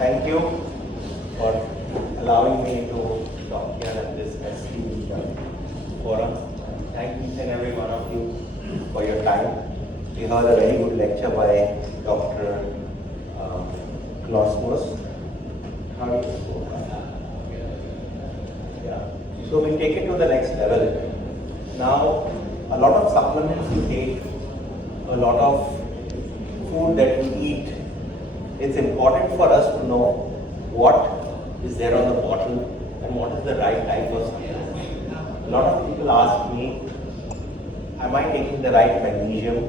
Thank you for allowing me to talk here at this esteemed forum. Thank each and every one of you for your time. We heard a very good lecture by Dr. Klosmos. Yeah. So we take it to the next level. Now, a lot of supplements we take, a lot of food that we eat, it's important for us to know what is there on the bottle and what is the right type of supplement. A lot of people ask me, am I taking the right magnesium?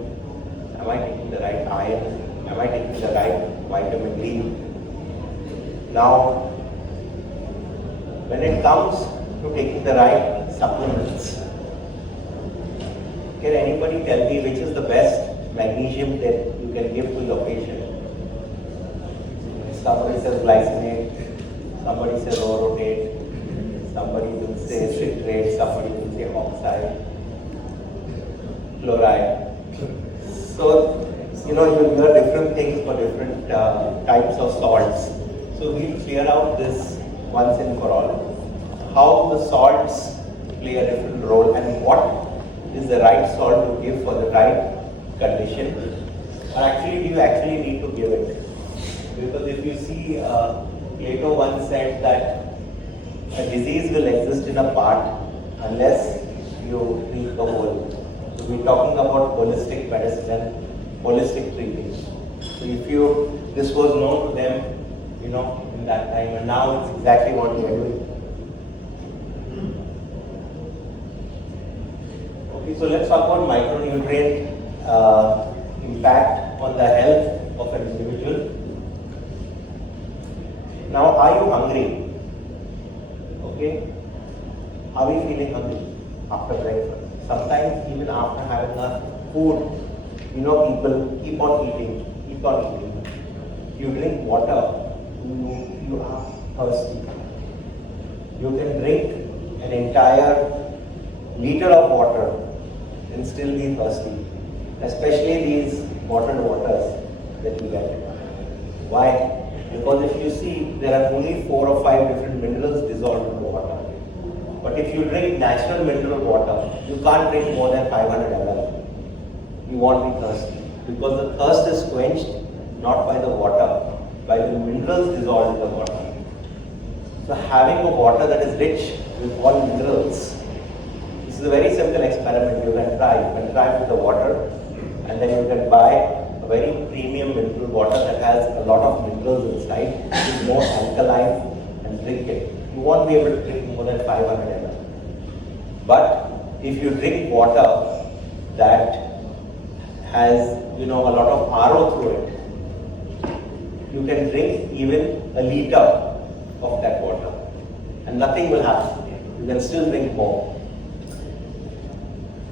Am I taking the right iron? Am I taking the right vitamin D? Now, when it comes to taking the right supplements, can anybody tell me which is the best magnesium that you can give to your patient? Somebody says glycinate, somebody says orotate, somebody will say citrate, somebody will say oxide, chloride. So, you hear different things for different types of salts. So we'll clear out this once and for all. How the salts play a different role and what is the right salt to give for the right condition. Or actually, do you actually need to give it? Because if you see, Plato once said that a disease will exist in a part unless you treat the whole. So we're talking about holistic medicine and holistic treatment. So if this was known to them, in that time, and now it's exactly what we are doing. Okay, so let's talk about micronutrient impact on the health of an individual. Now, are you hungry? Okay. Are we feeling hungry after breakfast? Sometimes even after having a food, people keep on eating. You drink water, you are thirsty. You can drink an entire liter of water and still be thirsty, especially these bottled waters that you get. Why? Because if you see, there are only 4 or 5 different minerals dissolved in the water. But if you drink natural mineral water, you can't drink more than 500 ml. You won't be thirsty. Because the thirst is quenched not by the water, by the minerals dissolved in the water. So having a water that is rich with all minerals, this is a very simple experiment you can try. You can try with the water and then you can buy a very premium mineral water that has a lot of minerals inside, which is more alkaline, and drink it. You won't be able to drink more than 500 ml. But if you drink water that has a lot of RO through it, you can drink even a liter of that water and nothing will happen. You can still drink more.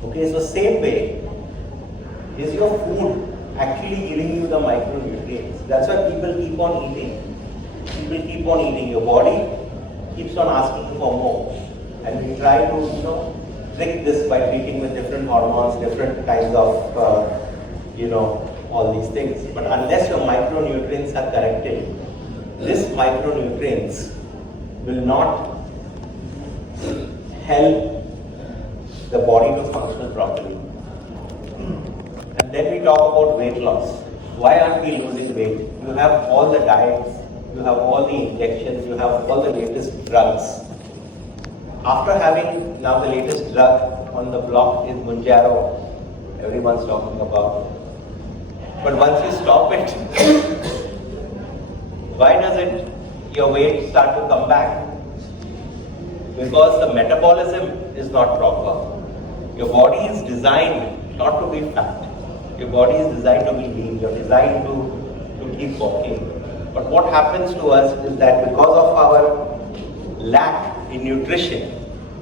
Okay, so same way, is your food actually giving you the micronutrients? That's why people keep on eating. People keep on eating. Your body keeps on asking for more. And we try to, trick this by treating with different hormones, different kinds of, all these things. But unless your micronutrients are corrected, these micronutrients will not help the body to function properly. And then we talk about weight loss. Why aren't we losing weight? You have all the diets, you have all the injections, you have all the latest drugs. After having now the latest drug on the block is Mounjaro, everyone's talking about. But once you stop it, why does your weight start to come back? Because the metabolism is not proper. Your body is designed not to be fat. Your body is designed to be lean. You're designed to keep walking. But what happens to us is that because of our lack in nutrition,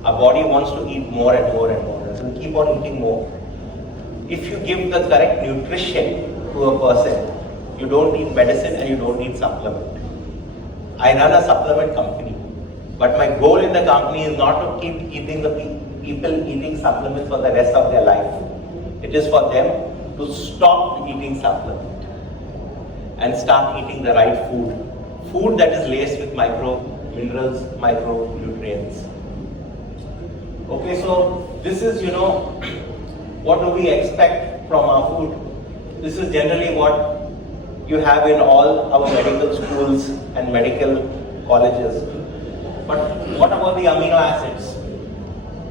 our body wants to eat more and more and more. So we keep on eating more. If you give the correct nutrition to a person, you don't need medicine and you don't need supplement. I run a supplement company, but my goal in the company is not to keep eating the people eating supplements for the rest of their life. It is for them to stop eating supplement and start eating the right food food that is laced with micro minerals, micronutrients. Okay, so this is, what do we expect from our food? This is generally what you have in all our medical schools and medical colleges. But what about the amino acids?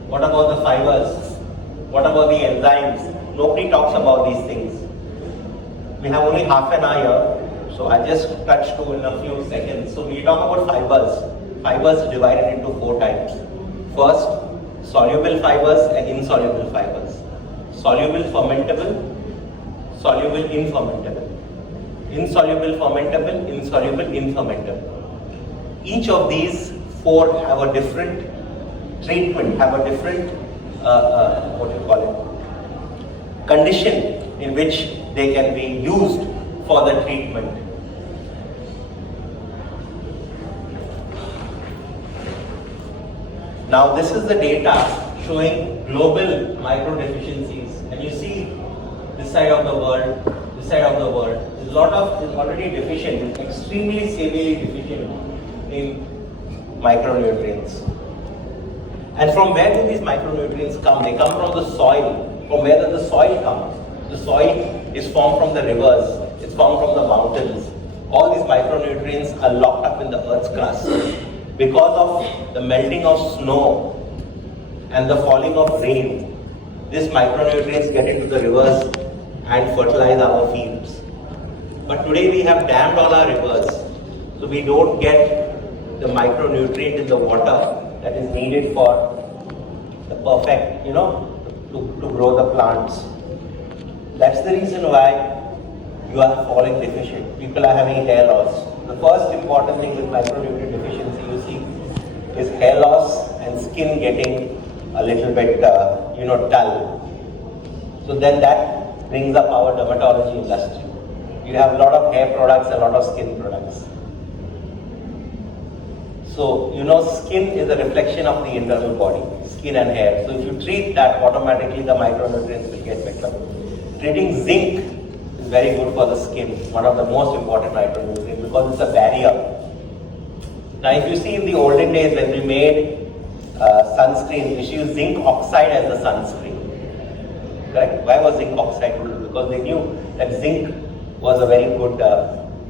What about the fibers? What about the enzymes? Nobody talks about these things. We have only half an hour here, so I'll just touch to in a few seconds. So we talk about fibers. Fibers divided into 4 types. First, soluble fibers and insoluble fibers. Soluble fermentable, soluble infermentable. Insoluble fermentable, insoluble infermentable. Each of these 4 have a different treatment, have a different condition in which they can be used for the treatment. Now this is the data showing global microdeficiencies, and you see this side of the world, this side of the world, there's a lot of is already deficient, extremely severely deficient in micronutrients. And from where do these micronutrients come? They come from the soil. From where does the soil come? The soil is formed from the rivers, it's formed from the mountains. All these micronutrients are locked up in the earth's crust. Because of the melting of snow and the falling of rain, these micronutrients get into the rivers and fertilize our fields. But today we have dammed all our rivers, so we don't get the micronutrient in the water that is needed for the perfect, to grow the plants. That's the reason why you are falling deficient. People are having hair loss. The first important thing with micronutrient deficiency you see is hair loss and skin getting a little bit, dull. So then that brings up our dermatology industry. You have a lot of hair products, a lot of skin products. So, skin is a reflection of the internal body, skin and hair. So if you treat that, automatically the micronutrients will get better. Treating zinc is very good for the skin, one of the most important micronutrients because it's a barrier. Now if you see in the olden days when we made sunscreen, we used zinc oxide as the sunscreen. Correct? Why was zinc oxide good? Because they knew that zinc was a very good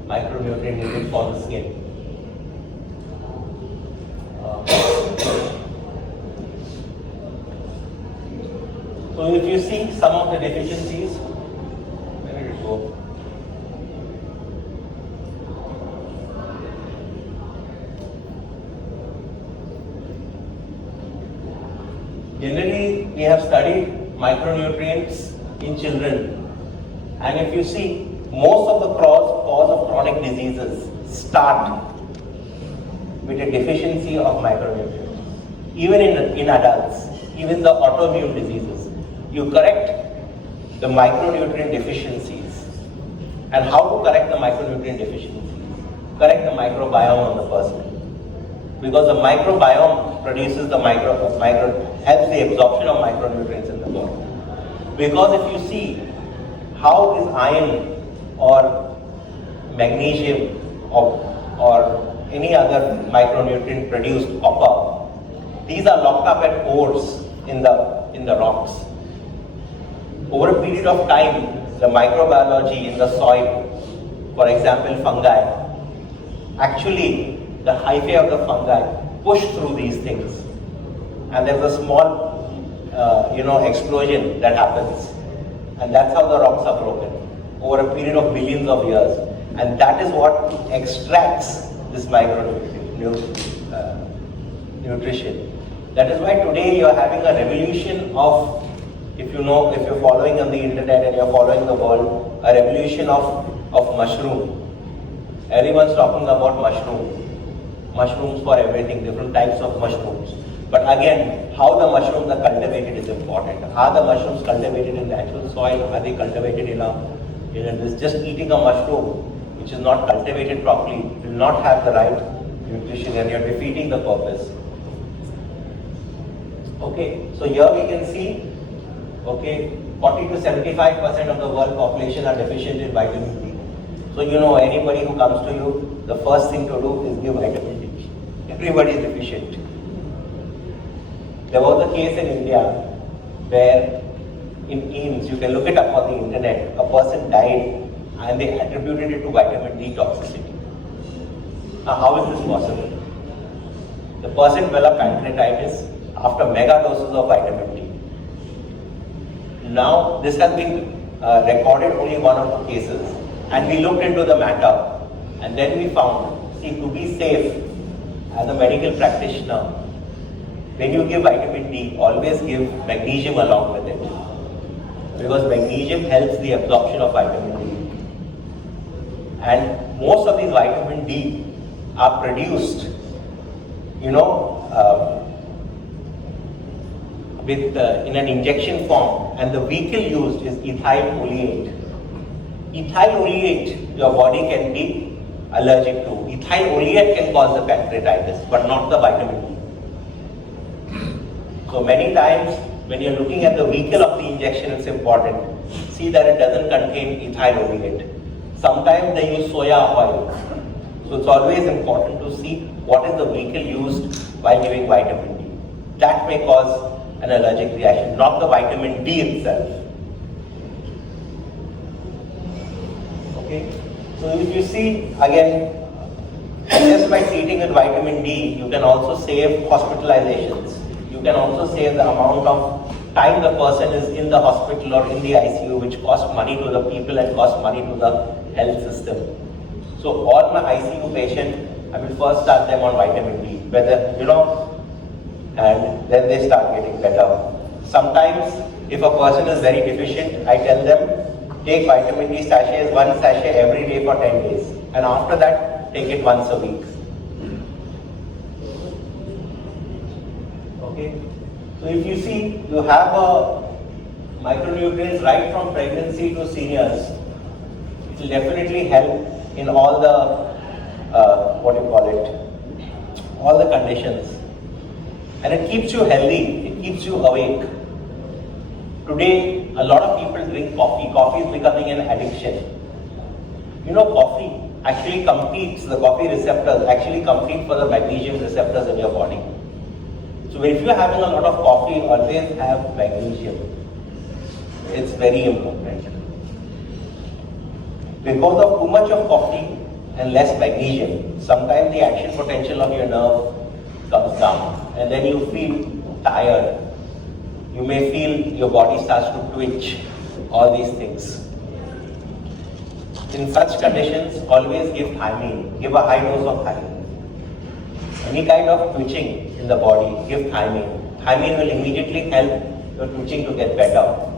micronutrient needed for the skin. So if you see some of the deficiencies, where did it go? Generally, we have studied micronutrients in children, and if you see, most of the cause of chronic diseases start with a deficiency of micronutrients. Even in adults, even the autoimmune diseases. You correct the micronutrient deficiencies. And how to correct the micronutrient deficiencies? Correct the microbiome of the person. Because the microbiome produces the helps the absorption of micronutrients in the body. Because if you see, how is iron or magnesium or any other micronutrient produced, copper, these are locked up at pores in the rocks. Over a period of time, the microbiology in the soil, for example fungi, actually the hyphae of the fungi push through these things. And there's a small explosion that happens. And that's how the rocks are broken over a period of billions of years. And that is what extracts this nutrition. That is why today you are having a revolution of, if you're following on the internet and you're following the world, a revolution of mushroom. Everyone's talking about mushrooms for everything, different types of mushrooms. But again, how the mushrooms are cultivated is important. Are the mushrooms cultivated in natural soil? Are they cultivated just eating a mushroom which is not cultivated properly will not have the right nutrition, and you're defeating the purpose. Okay, so here we can see, 40 to 75% of the world population are deficient in vitamin D. So you know, anybody who comes to you, the first thing to do is give vitamin D. Everybody is deficient. There was a case in India where in Eames, you can look it up on the internet, a person died and they attributed it to vitamin D toxicity. Now how is this possible? The person developed pancreatitis after mega doses of vitamin D. Now this has been recorded only one or two cases, and we looked into the matter, and then we found, see, to be safe as a medical practitioner, when you give vitamin D, always give magnesium along with it, because magnesium helps the absorption of vitamin D. And most of these vitamin D are produced, you know, in an injection form, and the vehicle used is ethyl oleate. Ethyl oleate your body can be allergic to. Ethyl oleate can cause the pancreatitis, but not the vitamin D. So many times when you're looking at the vehicle of the injection, it's important. See that it doesn't contain ethyl oleate. Sometimes they use soya oil. So it's always important to see what is the vehicle used while giving vitamin D. That may cause an allergic reaction, not the vitamin D itself. Okay, so if you see again, just by treating with vitamin D, you can also save hospitalizations. You can also save the amount of time the person is in the hospital or in the ICU, which costs money to the people and costs money to the health system. So all my ICU patients, I will first start them on vitamin D, whether, you know, and then they start getting better. Sometimes, if a person is very deficient, I tell them, take vitamin D sachets, one sachet every day for 10 days. And after that, take it once a week. Okay? So if you see, you have micronutrients right from pregnancy to seniors. It will definitely help in all the, all the conditions. And it keeps you healthy, it keeps you awake. Today, a lot of people drink coffee. Coffee is becoming an addiction. You know, coffee actually competes, the coffee receptors actually compete for the magnesium receptors in your body. So if you're having a lot of coffee, always have magnesium. It's very important. Because of too much of coffee and less magnesium, sometimes the action potential of your nerve comes down, and then you feel tired. You may feel your body starts to twitch, all these things. In such conditions, always give thiamine. Give a high dose of thiamine. Any kind of twitching in the body, give thiamine. Thiamine will immediately help your twitching to get better.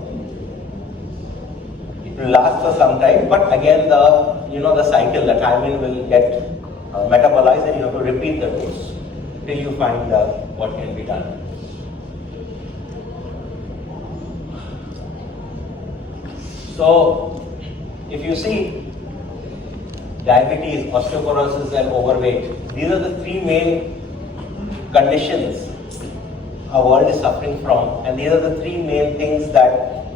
It will last for some time, but again the cycle, the thiamine will get metabolized, and you have to repeat the dose till you find what can be done. So, if you see, diabetes, osteoporosis and overweight, these are the three main conditions our world is suffering from, and these are the three main things that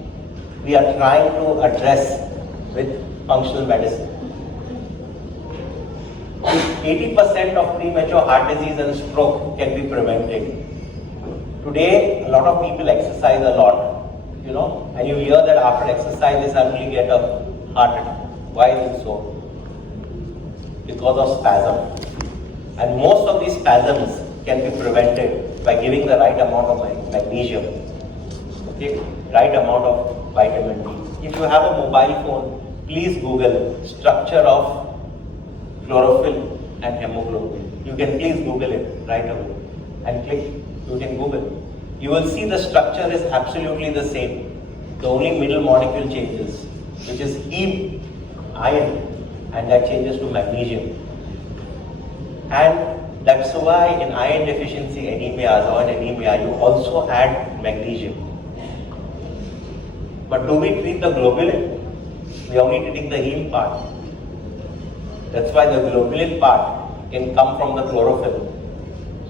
we are trying to address with functional medicine. 80% of premature heart disease and stroke can be prevented. Today, a lot of people exercise a lot, and you hear that after exercise they suddenly get a heart attack. Why is it so? Because of spasm. And most of these spasms can be prevented by giving the right amount of magnesium, right amount of vitamin D. If you have a mobile phone, please Google structure of chlorophyll and hemoglobin. You can please Google it right away and click. You can Google. You will see the structure is absolutely the same. The only middle molecule changes, which is heme, iron, and that changes to magnesium. And that's why in iron deficiency anemias or in anemia, you also add magnesium. But do we treat the globulin? We are only treating the heme part. That's why the globulin part can come from the chlorophyll.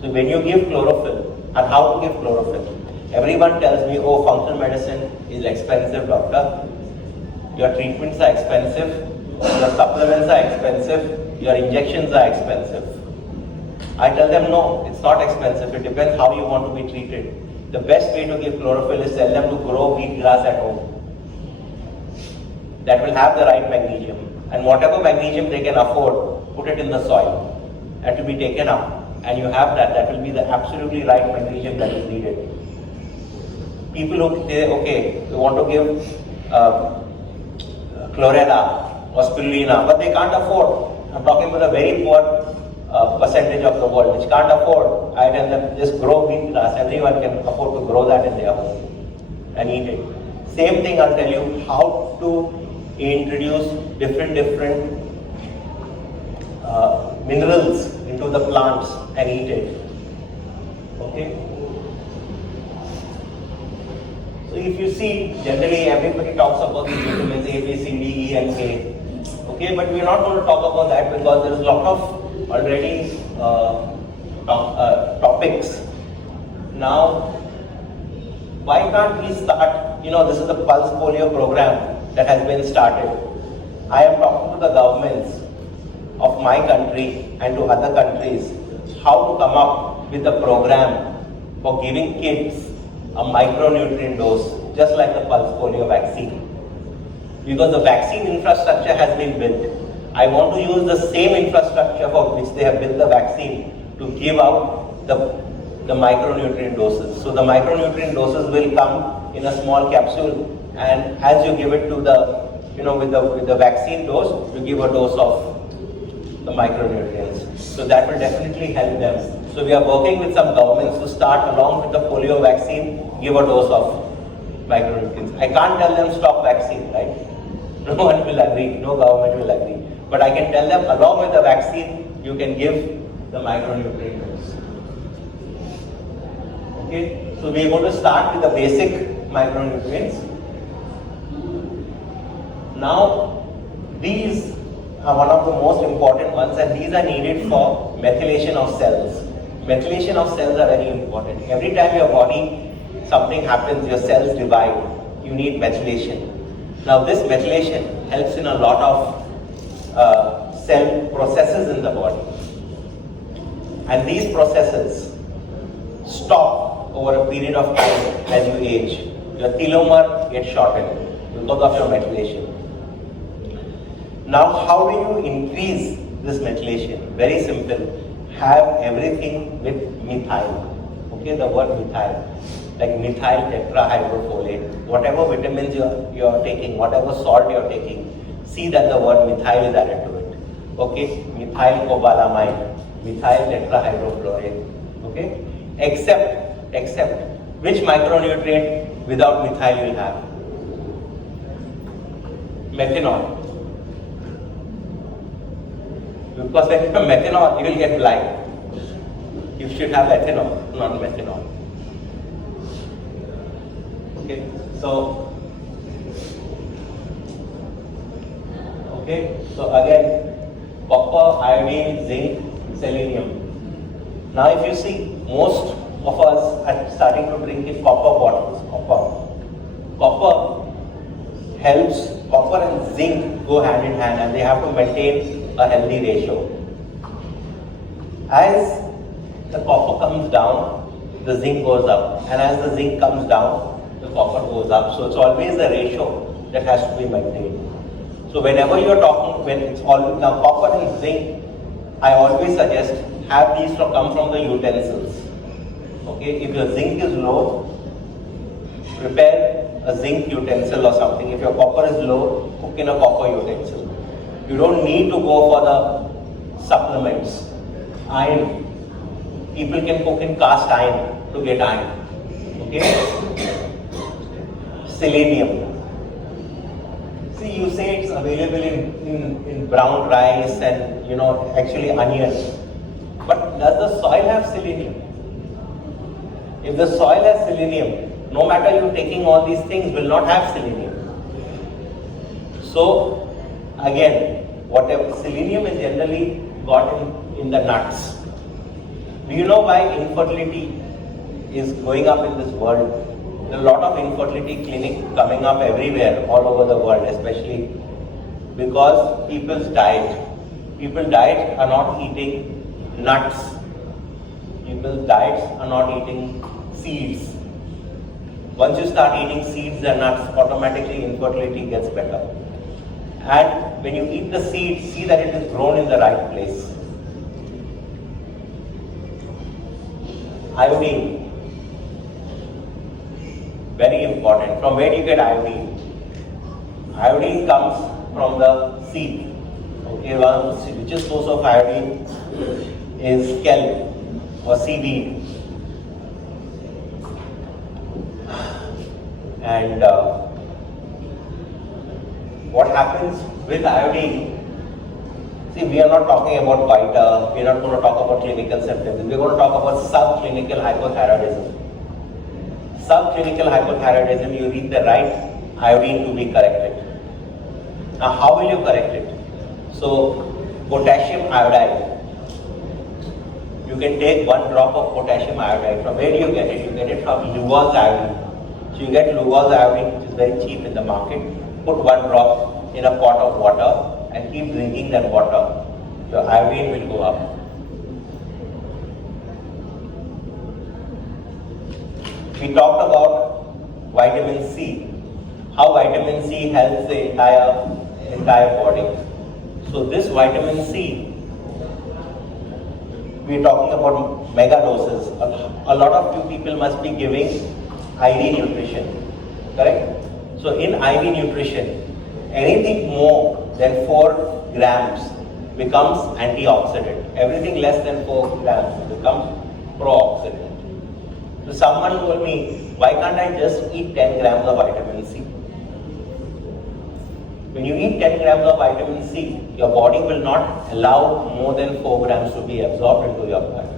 So when you give chlorophyll, and how to give chlorophyll? Everyone tells me, oh, functional medicine is expensive, doctor. Your treatments are expensive. Your supplements are expensive, your injections are expensive. I tell them no, it's not expensive. It depends how you want to be treated. The best way to give chlorophyll is tell them to grow wheat grass at home. That will have the right magnesium. And whatever magnesium they can afford, put it in the soil. That will be taken up. And you have that. That will be the absolutely right magnesium that is needed. People who say, okay, we want to give chlorella or spirulina, but they can't afford. I'm talking about a very poor percentage of the world which can't afford. I tell them just grow wheat grass. Everyone can afford to grow that in their home and eat it. Same thing, I'll tell you how to introduce different minerals into the plants and eat it. Okay. So if you see, generally everybody talks about these vitamins A, B, C, D, E and K. Okay, but we're not going to talk about that because there is a lot of already topics. Now, why can't we start, this is the Pulse Polio program that has been started. I am talking to the governments of my country and to other countries how to come up with a program for giving kids a micronutrient dose, just like the Pulse Polio vaccine. Because the vaccine infrastructure has been built. I want to use the same infrastructure for which they have built the vaccine to give out the micronutrient doses. So the micronutrient doses will come in a small capsule, and as you give it to the, with the vaccine dose, you give a dose of the micronutrients. So that will definitely help them. So we are working with some governments to start along with the polio vaccine, give a dose of micronutrients. I can't tell them stop vaccine, right? No one will agree, no government will agree. But I can tell them along with the vaccine, you can give the micronutrient dose. Okay, so we are going to start with the basic micronutrients. Now, these are one of the most important ones, and these are needed for methylation of cells. Methylation of cells are very important. Every time your body, something happens, your cells divide, you need methylation. Now this methylation helps in a lot of cell processes in the body. And these processes stop over a period of time as you age. Your telomere gets shortened because of your methylation. Now how do you increase this methylation? Very simple. Have everything with methyl. Okay, the word methyl. Like methyl tetrahydrofolate. Whatever vitamins you're taking, whatever salt you're taking, see that the word methyl is added to it. Okay, methyl cobalamin, methyl tetrahydrofluorate. Okay, except which micronutrient without methyl you'll have? Methanol. Because when you have methanol, you will get blind. You should have ethanol, not methanol. Okay, so again, copper, iodine, zinc, selenium. Now if you see, most of us are starting to drink in copper bottles. Copper helps, copper and zinc go hand in hand, and they have to maintain a healthy ratio. As the copper comes down, the zinc goes up, and as the zinc comes down, the copper goes up. So it's always a ratio that has to be maintained. So whenever you're talking, when it's all now copper and zinc, I always suggest have these to come from the utensils. Okay, if your zinc is low, prepare a zinc utensil or something. If your copper is low, cook in a copper utensil. You don't need to go for the supplements. Iron. People can cook in cast iron to get iron. Okay? Selenium. See, you say it's available in brown rice and actually onion. But does the soil have selenium? If the soil has selenium, no matter you taking all these things, will not have selenium. So again, whatever selenium is generally got in the nuts. Do you know why infertility is going up in this world? There are a lot of infertility clinics coming up everywhere, all over the world, especially Because people's diet are not eating nuts. People's diets are not eating seeds. Once you start eating seeds and nuts, automatically infertility gets better. And when you eat the seed, see that it is grown in the right place. Iodine, very important. From where do you get iodine? Iodine comes from the seed. Okay, which is source of iodine is kelp or seaweed. And what happens with iodine? See, we are not talking about vita, we are not going to talk about clinical symptoms, we are going to talk about subclinical hypothyroidism. Subclinical hypothyroidism, you need the right iodine to be corrected. Now, how will you correct it? So, potassium iodide. You can take 1 drop of potassium iodide. From where do you get it? You get it from Leroy's iodine. So, you get Leroy's iodine, which is very cheap in the market. Put 1 drop in a pot of water and keep drinking that water. Your iodine will go up. We talked about vitamin C. How vitamin C helps the entire body. So this vitamin C, we are talking about mega doses. A lot of you people must be giving IV nutrition, correct? So in IV nutrition, anything more than 4 grams becomes antioxidant. Everything less than 4 grams becomes pro-oxidant. So someone told me, why can't I just eat 10 grams of vitamin C? When you eat 10 grams of vitamin C, your body will not allow more than 4 grams to be absorbed into your blood.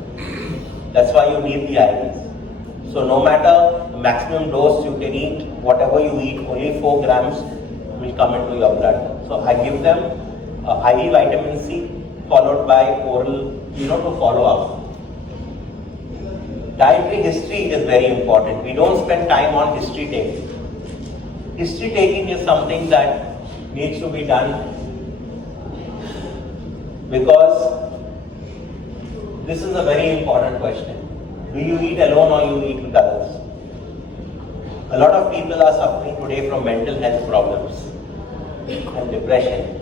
That's why you need the IVs. So no matter the maximum dose you can eat, whatever you eat, only 4 grams will come into your blood. So I give them IV vitamin C followed by oral, to follow up. Dietary history is very important. We don't spend time on history taking. History taking is something that needs to be done because this is a very important question. Do you eat alone or you eat with others? A lot of people are suffering today from mental health problems and depression.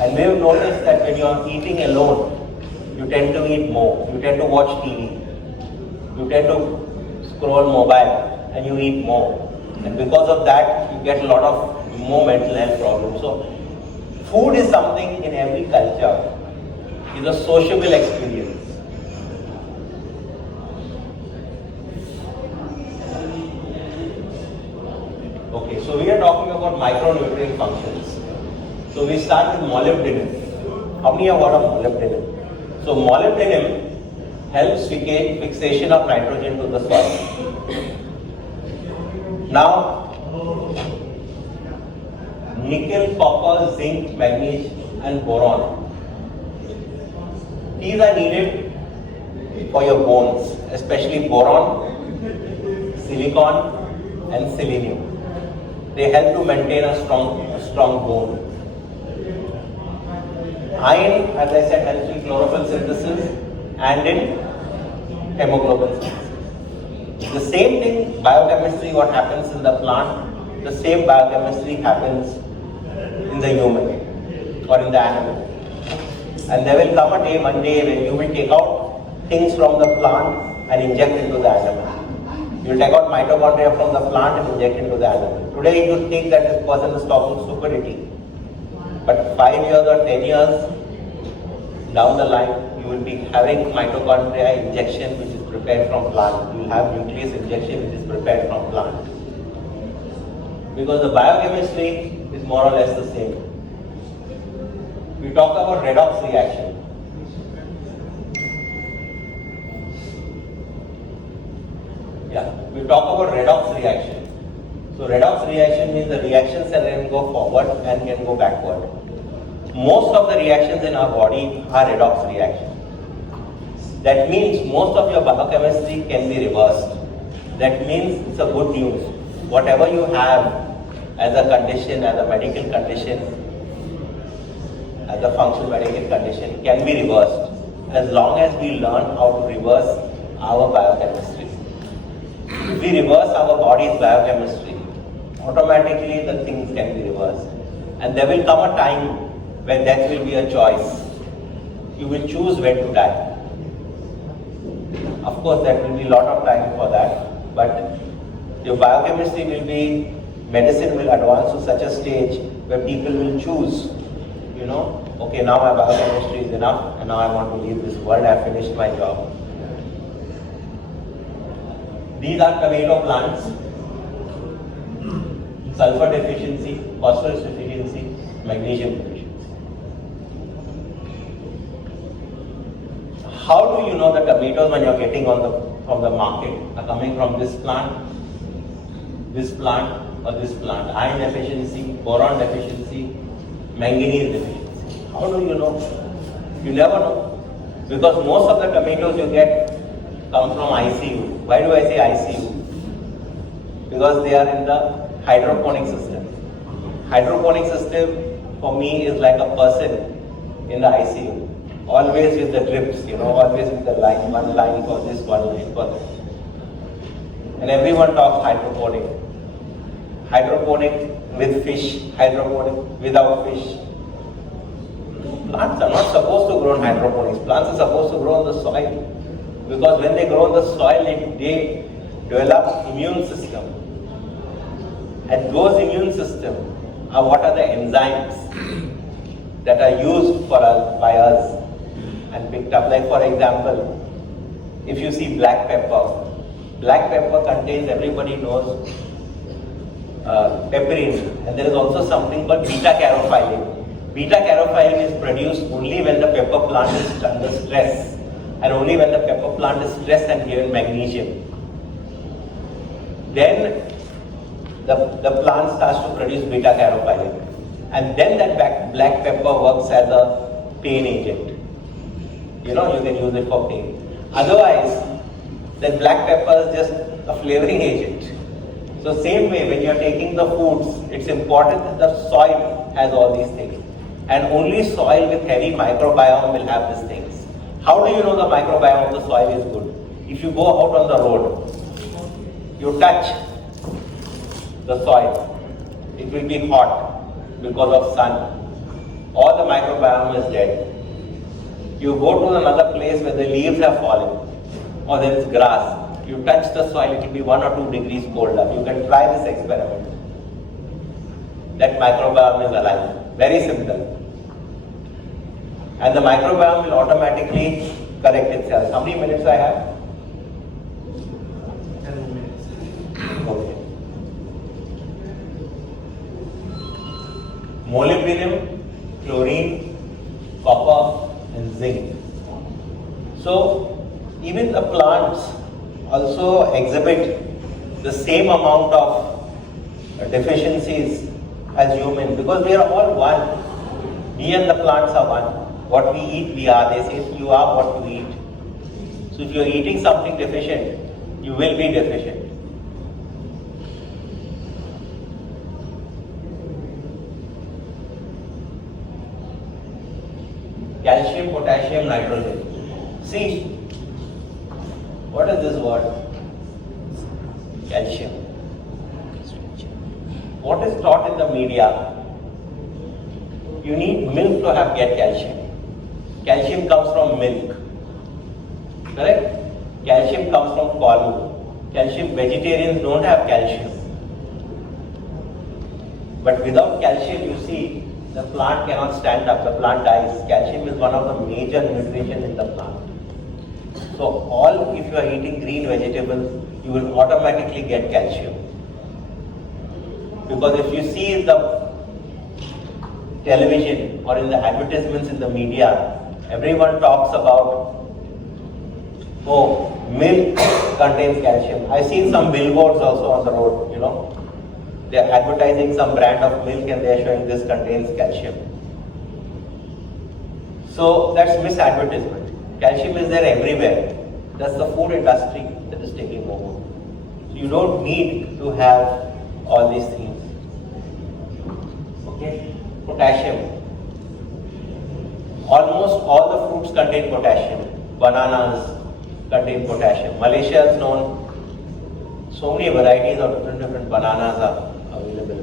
And we have noticed that when you are eating alone, you tend to eat more. You tend to watch TV. You tend to scroll mobile and you eat more. And because of that, you get a lot of more mental health problems. So, food is something in every culture. It's a sociable experience. Okay, so we are talking about micronutrient functions. So we start with molybdenum. How many have heard of molybdenum? So molybdenum helps fixation of nitrogen to the soil. Now, nickel, copper, zinc, manganese and boron. These are needed for your bones, especially boron, silicon and selenium. They help to maintain a strong bone. Iron, as I said, helps in chlorophyll synthesis and in hemoglobin synthesis. The same thing, biochemistry, what happens in the plant, the same biochemistry happens in the human or in the animal. And there will come a day, one day, when you will take out things from the plant and inject into the animal. You will take out mitochondria from the plant and inject into the animal. Today you think that this person is talking stupidity. But 5 years or 10 years down the line, you will be having mitochondria injection which is prepared from plant. You will have nucleus injection which is prepared from plant. Because the biochemistry is more or less the same. We talk about redox reaction. We talk about redox reaction. So redox reaction means the reactions can go forward and can go backward. Most of the reactions in our body are redox reactions. That means most of your biochemistry can be reversed. That means it's a good news. Whatever you have as a condition, as a medical condition, as a functional medical condition can be reversed as long as we learn how to reverse our biochemistry. If we reverse our body's biochemistry, automatically the things can be reversed. And there will come a time when death will be a choice. You will choose when to die. Of course, there will be a lot of time for that, but your biochemistry will be, medicine will advance to such a stage where people will choose, okay, now my biochemistry is enough and now I want to leave this world, I have finished my job. These are tomato plants. Sulfur deficiency, phosphorus deficiency, magnesium deficiency. How do you know the tomatoes when you're getting from the market are coming from this plant, or this plant? Iron deficiency, boron deficiency, manganese deficiency. How do you know? You never know. Because most of the tomatoes you get come from ICU. Why do I say ICU? Because they are in the hydroponic system. Hydroponic system for me is like a person in the ICU. Always with the drips, always with the line, one line for this, one line for that. And everyone talks hydroponic. Hydroponic with fish, hydroponic without fish. Plants are not supposed to grow in hydroponics. Plants are supposed to grow in the soil. Because when they grow in the soil, they develop immune system. And those immune system are what are the enzymes that are used by us and picked up. Like for example, if you see black pepper contains, everybody knows, pepperine, and there is also something called beta-carophylline. Beta-carophylline is produced only when the pepper plant is under stress, and only when the pepper plant is stressed and given magnesium. Then the plant starts to produce beta-carophylline, and then that black pepper works as a pain agent. You can use it for pain. Otherwise, the black pepper is just a flavoring agent. So same way, when you are taking the foods, it's important that the soil has all these things. And only soil with heavy microbiome will have these things. How do you know the microbiome of the soil is good? If you go out on the road, you touch the soil, it will be hot because of sun. All the microbiome is dead. You go to another place where the leaves have fallen, or there is grass. You touch the soil, it will be 1 or 2 degrees colder. You can try this experiment. That microbiome is alive. Very simple. And the microbiome will automatically correct itself. How many minutes I have? 10 minutes. Okay. Molybdenum, chlorine, copper, and zinc. So, even the plants also exhibit the same amount of deficiencies as humans, because we are all one. We and the plants are one. What we eat, we are. They say you are what you eat. So if you are eating something deficient, you will be deficient. Calcium, potassium, nitrogen. See, what is this word? Calcium. What is taught in the media? You need milk to get calcium. Calcium comes from milk. Correct? Calcium comes from corn. Calcium, vegetarians don't have calcium. But without calcium, you see, the plant cannot stand up, the plant dies. Calcium is one of the major nutrition in the plant. So if you are eating green vegetables, you will automatically get calcium. Because if you see in the television or in the advertisements in the media, everyone talks about, milk contains calcium. I've seen some billboards also on the road, They're advertising some brand of milk and they're showing this contains calcium. So that's misadvertisement. Calcium is there everywhere. That's the food industry that is taking over. So you don't need to have all these things. Okay? Potassium. Almost all the fruits contain potassium. Bananas contain potassium. Malaysia is known, so many varieties of different bananas are available.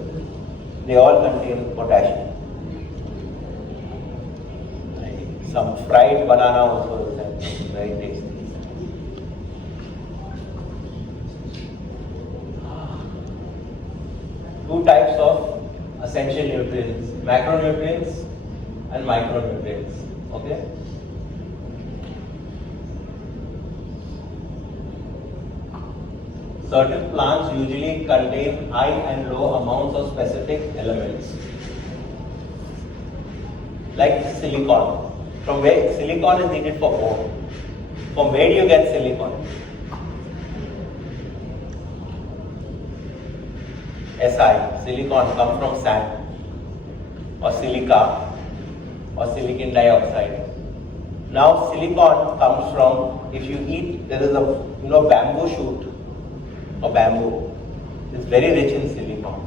They all contain potassium. Some fried banana also is there, very tasty. Two types of essential nutrients, macronutrients and micronutrients. Okay? Certain plants usually contain high and low amounts of specific elements. Like silicon. From where silicon is needed for bone. From where do you get silicon? Silicon comes from sand or silica or silicon dioxide. Now silicon comes from, if you eat, there is a bamboo shoot or bamboo. It's very rich in silicon.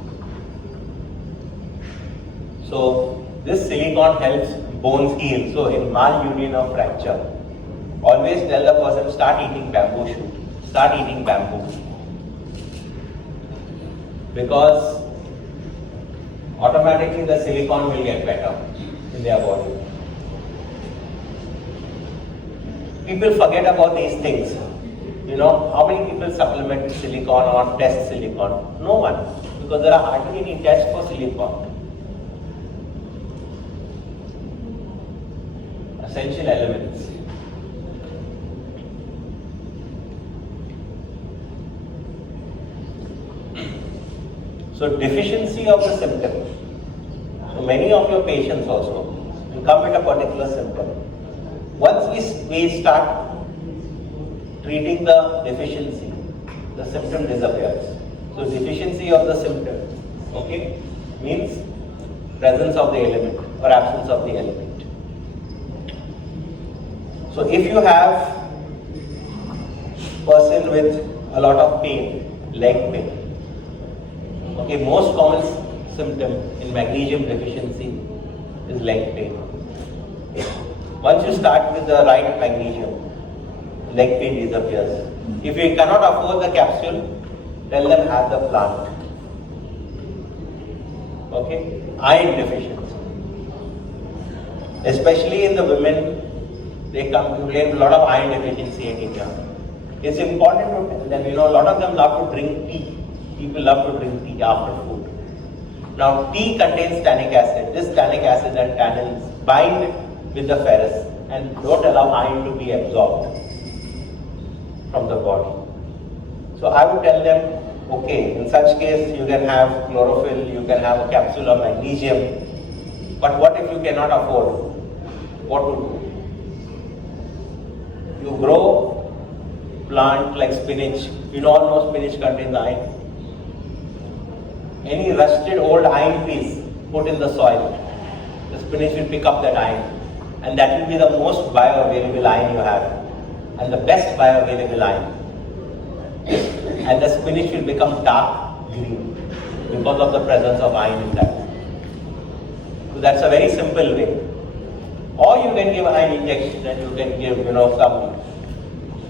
So this silicon helps bones heal. So in malunion or fracture, always tell the person, start eating bamboo shoot, start eating bamboo. Because automatically the silicon will get better in their body. People forget about these things. How many people supplement with silicon or test silicon? No one, because there are hardly any tests for silicon. Essential elements. So deficiency of the symptom. So many of your patients also will come with a particular symptom. Once we start treating the deficiency, the symptom disappears. So deficiency of the symptom, okay, means presence of the element or absence of the element. So if you have person with a lot of pain, leg pain, okay, most common symptom in magnesium deficiency is leg pain. Once you start with the right magnesium, leg pain disappears. If you cannot afford the capsule, tell them have the plant. Okay, iron deficiency. Especially in the women, they complain a lot of iron deficiency anemia. It's important to tell them, a lot of them love to drink tea. People love to drink tea after food. Now, tea contains tannic acid. This tannic acid and tannins bind with the ferrous and don't allow iron to be absorbed from the body. So I would tell them, okay, in such case you can have chlorophyll, you can have a capsule of magnesium, but what if you cannot afford? What to do? You grow plant like spinach. All know spinach contains iron. Any rusted old iron piece put in the soil, the spinach will pick up that iron, and that will be the most bioavailable iron you have, and the best bioavailable iron. And the spinach will become dark green because of the presence of iron in that. So that's a very simple way. Or you can give iron injection and you can give some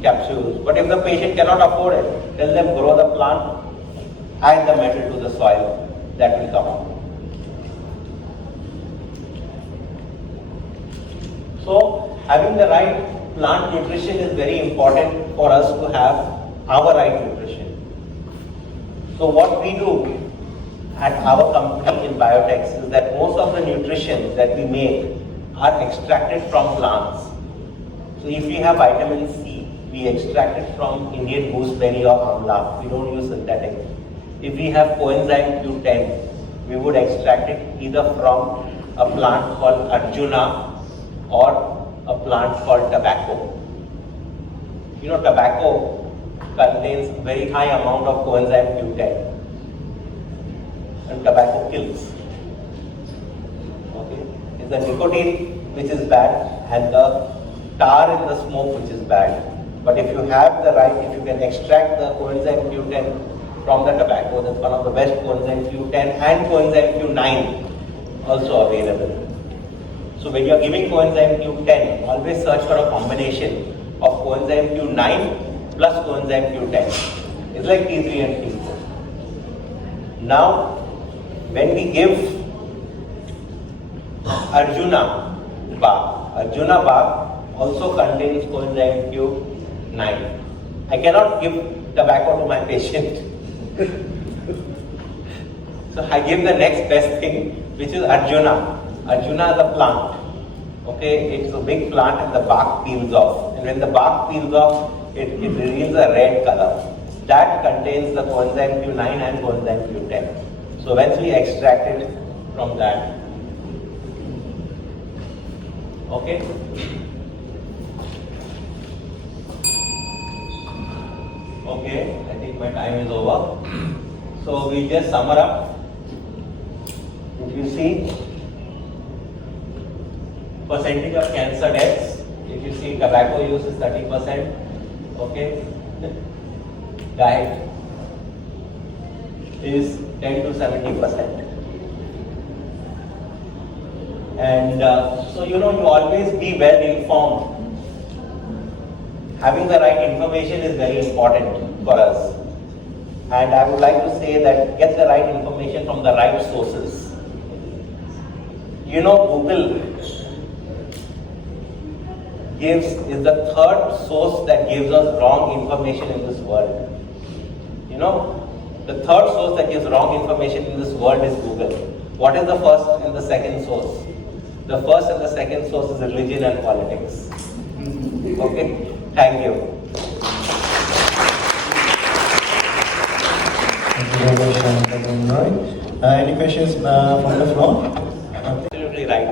capsules. But if the patient cannot afford it, tell them grow the plant, add the metal to the soil, that will come out. So having the right plant nutrition is very important for us to have our right nutrition. So what we do at our company in Biotex is that most of the nutrition that we make are extracted from plants. So if we have vitamin C, we extract it from Indian gooseberry or amla. We don't use synthetic. If we have coenzyme Q10, we would extract it either from a plant called Arjuna or a plant called tobacco. Tobacco contains very high amount of coenzyme Q10, and tobacco kills. Okay, it's the nicotine which is bad and the tar in the smoke which is bad. But if you have the right, if you can extract the coenzyme Q10 from the tobacco, that's one of the best coenzyme Q10 and coenzyme Q9 also available. So when you are giving coenzyme Q10, always search for a combination of coenzyme Q9 plus coenzyme Q10. It's like T3 and T4. Now, when we give Arjuna bark also contains coenzyme Q9. I cannot give tobacco to my patient. So I give the next best thing, which is Arjuna. Arjuna is a plant. Okay, it's a big plant and the bark peels off. And when the bark peels off, it reveals a red color. That contains the coenzyme Q9 and coenzyme Q10. So once we extract it from that, okay. Okay, I think my time is over. So we just sum up. If you see percentage of cancer deaths, if you see tobacco use is 30%, okay, diet is 10 to 70%. And so you always be well informed. Having the right information is very important for us. And I would like to say that get the right information from the right sources. Google is the third source that gives us wrong information in this world. The third source that gives wrong information in this world is Google. What is the first and the second source? The first and the second source is religion and politics. Okay? Thank you. Thank you very much, Leroy. Any questions from the floor? Absolutely right.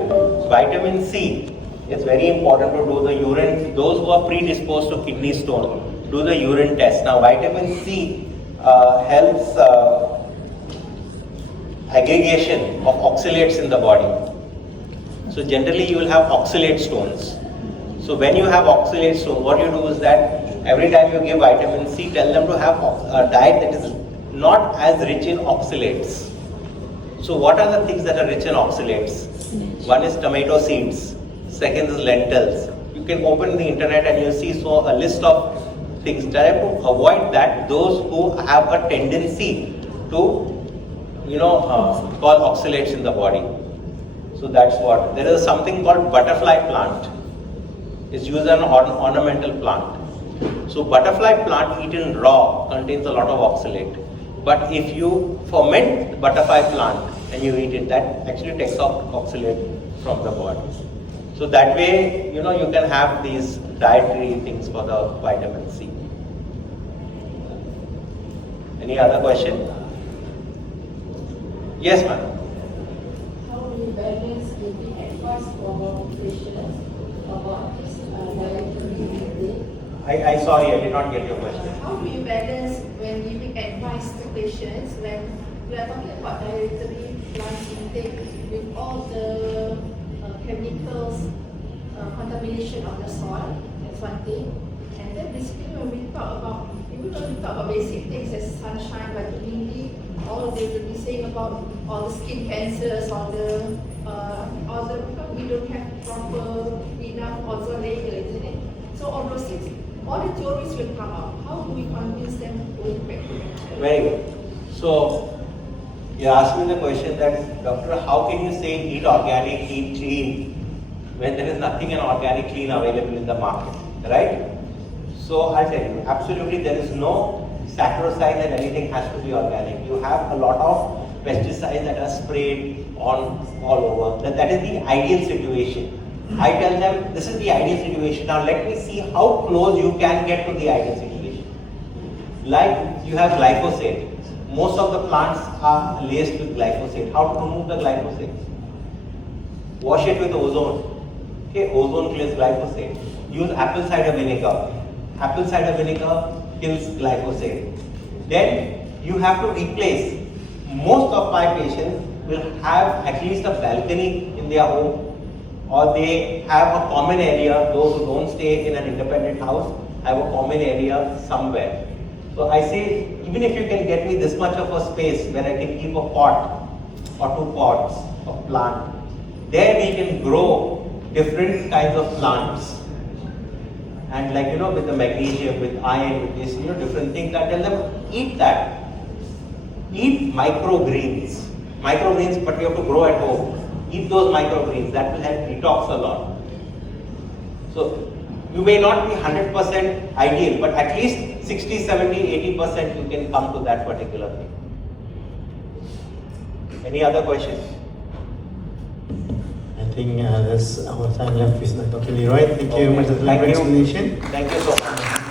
Vitamin C. It's very important to do the urine. Those who are predisposed to kidney stone, do the urine test. Now, vitamin C helps aggregation of oxalates in the body. So generally you will have oxalate stones. So when you have oxalate stone, what you do is that every time you give vitamin C, tell them to have a diet that is not as rich in oxalates. So what are the things that are rich in oxalates? One is tomato seeds. Second is lentils. You can open the internet and you see a list of things. Try to avoid that. Those who have a tendency to, call oxalates in the body. So that's what. There is something called butterfly plant. It's used as an ornamental plant. So butterfly plant eaten raw contains a lot of oxalate. But if you ferment the butterfly plant and you eat it, that actually takes off oxalate from the body. So that way, you can have these dietary things for the vitamin C. Any other question? Yes, ma'am. How do you balance giving advice for patients about this dietary intake? I sorry, I did not get your question. How do you balance when giving advice to patients when we are talking about dietary plant intake with all the chemicals, contamination of the soil? That's one thing. And then basically when we talk about, even when we talk about basic things as sunshine, vitamin D, all of them will be saying about all the skin cancers, all the because we don't have proper enough ozone layer, isn't it? So all those things, all the theories will come out. How do we convince them to go back to nature? Very good. So you asked me the question that, doctor, how can you say eat organic, eat clean, when there is nothing an organic clean available in the market, right? So I'll tell you, absolutely there is no sacrosanct that anything has to be organic. You have a lot of pesticides that are sprayed on all over. That is the ideal situation. I tell them, this is the ideal situation. Now let me see how close you can get to the ideal situation. Like you have glyphosate. Most of the plants are laced with glyphosate. How to remove the glyphosate? Wash it with ozone. Okay, ozone kills glyphosate. Use apple cider vinegar. Apple cider vinegar kills glyphosate. Then you have to replace. Most of my patients will have at least a balcony in their home, or they have a common area. Those who don't stay in an independent house have a common area somewhere. So I say, even if you can get me this much of a space where I can keep a pot or 2 pots of plant, There we can grow different kinds of plants. And like, with the magnesium, with iron, with this, different things, I tell them, eat that. Eat microgreens. Microgreens, but you have to grow at home. Eat those microgreens. That will help detox a lot. So, you may not be 100% ideal, but at least 60, 70, 80% you can come to that particular thing. Any other questions? I think that's our time left with Dr. Leroy. Thank you very much for the explanation. Thank you so much.